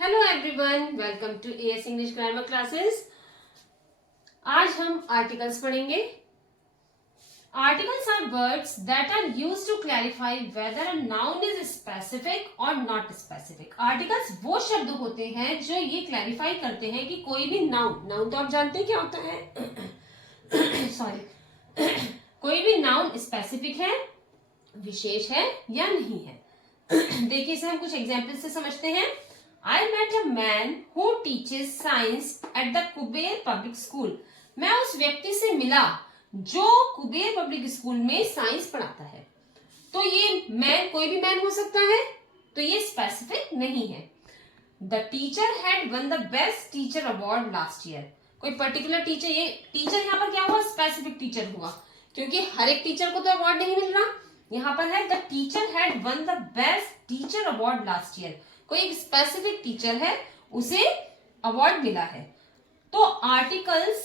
Hello everyone, welcome to AS English grammar classes. आज हम articles पढ़ेंगे। Articles are words that are used to clarify whether a noun is specific or not specific. Articles वो शब्द होते हैं जो ये क्लैरिफाई करते हैं कि कोई भी नाउन तो आप जानते हैं क्या होता है सॉरी कोई भी नाउन स्पेसिफिक है, विशेष है या नहीं है। देखिए इसे हम कुछ एग्जाम्पल से समझते हैं। I met a man who teaches science at the Kuber public school. मैं उस व्यक्ति से मिला जो कुबेर पब्लिक स्कूल में साइंस पढ़ाता है। तो ये मैन कोई भी मैन हो सकता है, तो ये स्पेसिफिक नहीं है। The teacher had one the best teacher award last year. कोई पर्टिकुलर टीचर, ये टीचर यहाँ पर क्या हुआ, स्पेसिफिक टीचर हुआ, क्योंकि हर एक टीचर को तो अवार्ड नहीं मिल रहा। यहाँ पर है the teacher had one the best teacher award last year. कोई एक स्पेसिफिक टीचर है, उसे अवार्ड मिला है। तो आर्टिकल्स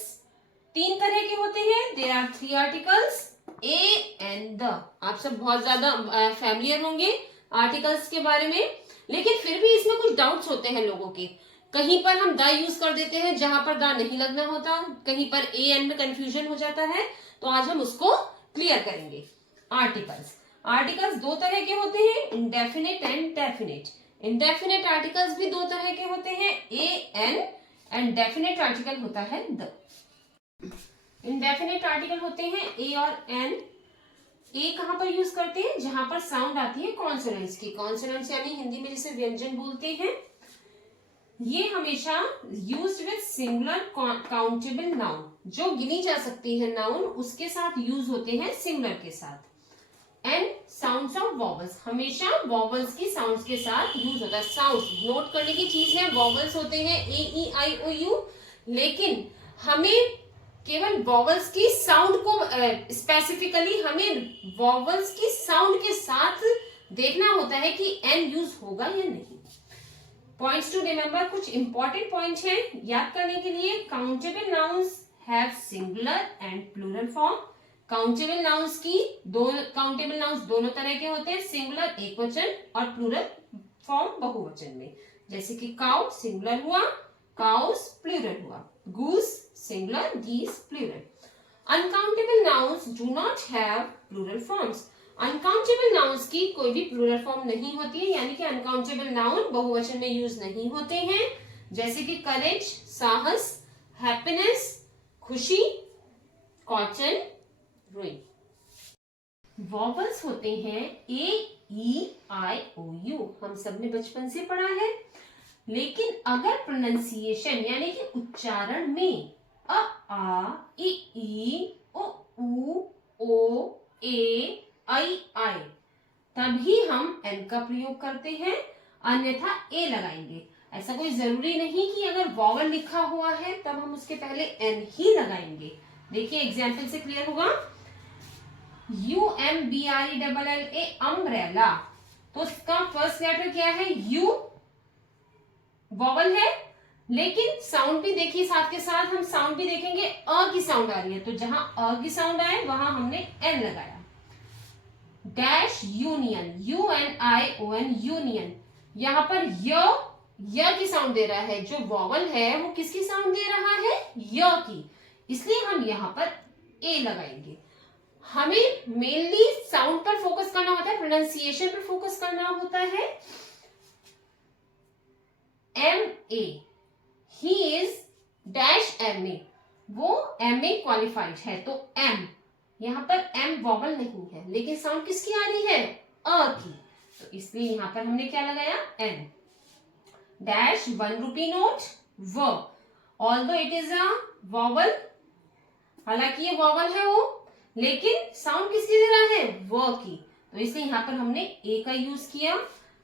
तीन तरह के होते हैं। There are three articles, a and the. आप सब बहुत ज्यादा फैमिलियर होंगे आर्टिकल्स के बारे में, लेकिन फिर भी इसमें कुछ डाउट्स होते हैं लोगों के। कहीं पर हम द यूज कर देते हैं जहां पर द नहीं लगना होता, कहीं पर ए एंड में कंफ्यूजन हो जाता है। तो आज हम उसको क्लियर करेंगे। आर्टिकल्स दो तरह के होते हैं, indefinite and definite. Indefinite articles भी दो तरह के होते हैं, ए एंड डेफिनेट आर्टिकल होता है द। इंडेफिनेट आर्टिकल होते हैं ए और एन। ए कहां पर यूज करते हैं, जहां पर साउंड आती है कॉन्सोनेंट्स की। कॉन्सोनेंट्स यानी हिंदी में जिसे व्यंजन बोलते हैं। ये हमेशा used with singular countable noun, जो गिनी जा सकती है नाउन, उसके साथ यूज होते हैं सिंगुलर के साथ। एंड साउंड्स ऑफ वॉवल्स, हमेशा वॉवल्स की साउंड्स के साथ यूज होता है। साउंड्स नोट करने की चीज है, वॉवल्स होते हैं ए ई आई ओ यू, लेकिन हमें केवल वॉवल्स की साउंड को स्पेसिफिकली हमें वॉवल्स की साउंड के साथ देखना होता है कि एन यूज होगा या नहीं। पॉइंट्स टू रिमेंबर, कुछ इंपॉर्टेंट पॉइंट है याद करने के लिए। Countable nouns have singular and plural form. Countable nouns दोनों तरह के होते हैं, सिंगुलर एक वचन और प्लूरल फॉर्म बहुवचन में। जैसे कि काउ सिंगुलर हुआ, काउस प्लूरल हुआ, goose singular, geese plural. Uncountable nouns do not have plural forms. Uncountable nouns की कोई भी प्लूरल फॉर्म नहीं होती है, यानी कि अनकाउंटेबल नाउन बहुवचन में यूज नहीं होते हैं। जैसे कि करेज साहस, हैप्पीनेस खुशी, कॉटन रुई। वॉवल्स होते हैं ए ई आई ओ यू, हम सब ने बचपन से पढ़ा है। लेकिन अगर प्रोनाउंसिएशन यानी कि उच्चारण में अ आ ई ओ ऊ ओ ए आई आई, तभी हम एन का प्रयोग करते हैं, अन्यथा ए लगाएंगे। ऐसा कोई जरूरी नहीं कि अगर वॉवल लिखा हुआ है तब हम उसके पहले एन ही लगाएंगे। देखिए एग्जाम्पल से क्लियर होगा। UMBRELLA अम्ब्रेला, तो इसका फर्स्ट लेटर क्या है, यू वॉवल है, लेकिन साउंड भी देखिए साथ के साथ हम साउंड भी देखेंगे, अ की साउंड आ रही है, तो जहां अ की साउंड आए वहां हमने एन लगाया। डैश यूनियन, UNION यूनियन, यहां पर य की साउंड दे रहा है, जो वॉवल है वो किसकी साउंड दे रहा है, य की, इसलिए हम यहां पर ए लगाएंगे। हमें मेनली साउंड पर फोकस करना होता है, प्रोनाउंसिएशन पर फोकस करना होता है। MA, he is dash MA, वो MA क्वालिफाइड है, तो M, यहां पर M वॉवल नहीं है, लेकिन साउंड किसकी आ रही है, अ की, तो इसलिए यहां पर हमने क्या लगाया, N। डैश 1 रुपी नोट, व, although it is a vowel, हालांकि ये वॉवल है वो, लेकिन साउंड किसकी दे रहा है, व की, तो इसलिए यहां पर हमने ए का यूज किया।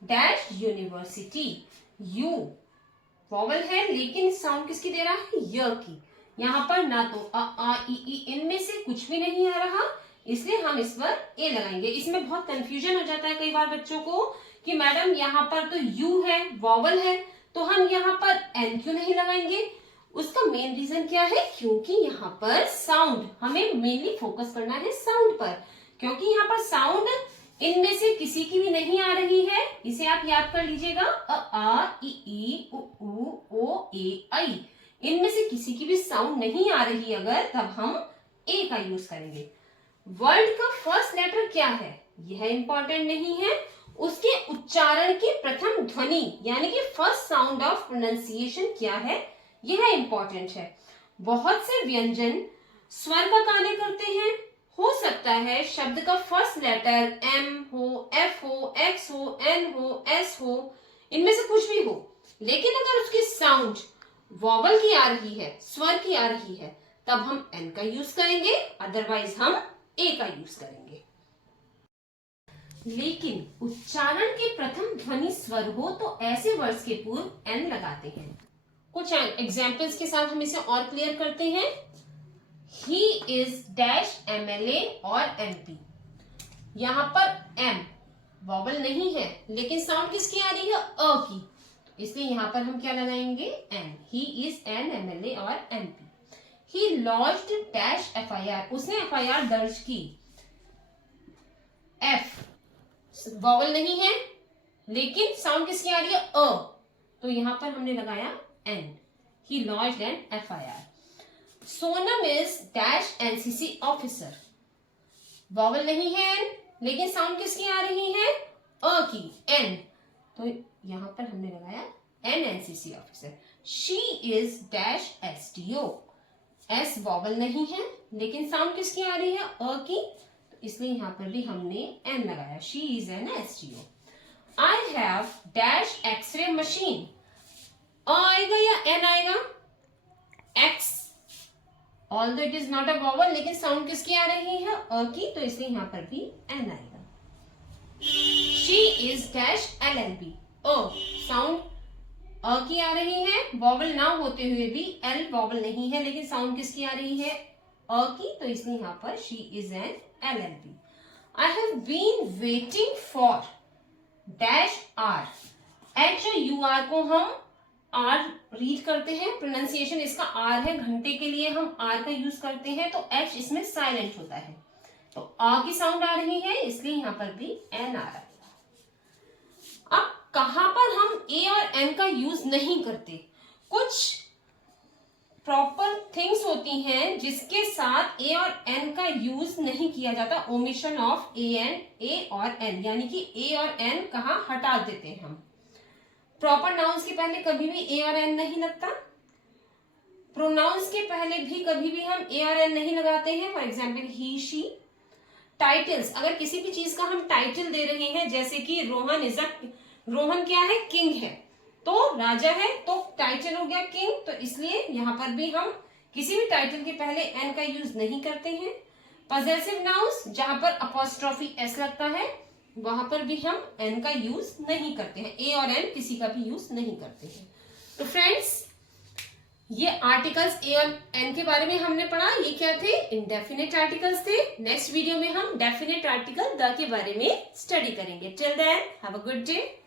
डैश यूनिवर्सिटी, यू वॉवल है लेकिन साउंड किसकी दे रहा है, य की, यहां पर ना तो अ आ ई इनमें से कुछ भी नहीं आ रहा, इसलिए हम इस पर ए लगाएंगे। इसमें बहुत कंफ्यूजन हो जाता है कई बार बच्चों को कि मैडम यहाँ पर तो यू है, वॉवल है, तो हम यहाँ पर एन क्यों नहीं लगाएंगे। उसका मेन रीजन क्या है, क्योंकि यहाँ पर साउंड, हमें मेनली फोकस करना है साउंड पर, क्योंकि यहाँ पर साउंड इनमें से किसी की भी नहीं आ रही है, इसे आप याद कर लीजिएगा, आ ई उ ओ ए आई। इनमें से किसी की भी साउंड नहीं आ रही अगर, तब हम ए का यूज करेंगे। वर्ड का फर्स्ट लेटर क्या है यह इंपॉर्टेंट नहीं है, उसके उच्चारण की प्रथम ध्वनि यानी कि फर्स्ट साउंड ऑफ प्रोनाउंसिएशन क्या है यह इंपॉर्टेंट है। बहुत से व्यंजन स्वर का कार्य करते हैं, हो सकता है शब्द का फर्स्ट लेटर एम हो, एफ हो, एक्स हो, एन हो, एस हो, इनमें से कुछ भी हो, लेकिन अगर उसकी साउंड वॉवल की आ रही है, स्वर की आ रही है, तब हम एन का यूज करेंगे, अदरवाइज हम ए का यूज करेंगे। लेकिन उच्चारण के प्रथम ध्वनि स्वर हो तो ऐसे वर्ड्स के पूर्व एन लगाते हैं। कुछ एग्जाम्पल्स के साथ हम इसे और क्लियर करते हैं। He is dash MLA और MP। यहां पर M वॉवल नहीं है, लेकिन साउंड किसकी आ रही है, अ की, तो इसलिए यहां पर हम क्या लगाएंगे, N। He is an MLA और MP। He lodged dash FIR, उसने FIR दर्ज की। F वॉवल नहीं है, लेकिन साउंड किसकी आ रही है, अ, तो यहां पर हमने लगाया N। He lodged an FIR। Sonam is dash NCC officer, vowel नहीं है एन, लेकिन साउंड किसकी आ रही है, अ की, एन, तो यहां पर हमने लगाया an NCC officer. She is dash STO, S vowel नहीं है, लेकिन साउंड किसकी आ रही है, अ की, तो इसलिए यहां पर भी हमने एन लगाया, she is an STO. I have dash x-ray machine, a आएगा या एन आएगा, X, although it is not a vowel, लेकिन साउंड किसकी आ रही है, अ की, तो इसलिए यहां पर भी एन आएगा। She is dash LLB, O, sound a की आ रही है, वॉवल ना होते हुए भी, एल वॉवल नहीं है, लेकिन साउंड किसकी आ रही है, अ की, तो इसलिए यहां पर she is an LLB। I have been waiting for dash R, H U R को हम आर रीड करते हैं, प्रोनाउंसिएशन इसका आर है, घंटे के लिए हम आर का यूज करते हैं, तो एच इसमें साइलेंट होता है, तो आ की साउंड आ रही है, इसलिए यहां पर भी एन आ रहा है। अब कहां पर हम ए और एन का यूज नहीं करते, कुछ प्रॉपर थिंग्स होती हैं जिसके साथ ए और एन का यूज नहीं किया जाता, ओमिशन ऑफ ए और एन, यानी कि ए और एन कहां हटा देते हैं हम। प्रॉपर नाउन्स के पहले कभी भी ए और एन नहीं लगता, प्रोनाउंस के पहले भी कभी भी हम ए और एन नहीं लगाते हैं, for example he she. Titles, अगर किसी भी चीज का हम टाइटल दे रहे हैं, जैसे कि रोहन क्या है, किंग है, तो राजा है, तो टाइटल हो गया किंग, तो इसलिए यहां पर भी हम किसी भी टाइटल के पहले एन का यूज नहीं करते हैं। पजेसिव नाउन्स, जहां पर अपॉस्ट्रोफी एस लगता है, वहां पर भी हम एन का यूज नहीं करते हैं, ए और एन किसी का भी यूज नहीं करते हैं। तो फ्रेंड्स, ये आर्टिकल्स ए और एन के बारे में हमने पढ़ा, ये क्या थे, इंडेफिनिट आर्टिकल्स थे। नेक्स्ट वीडियो में हम डेफिनेट आर्टिकल द के बारे में स्टडी करेंगे। Till then have a good day.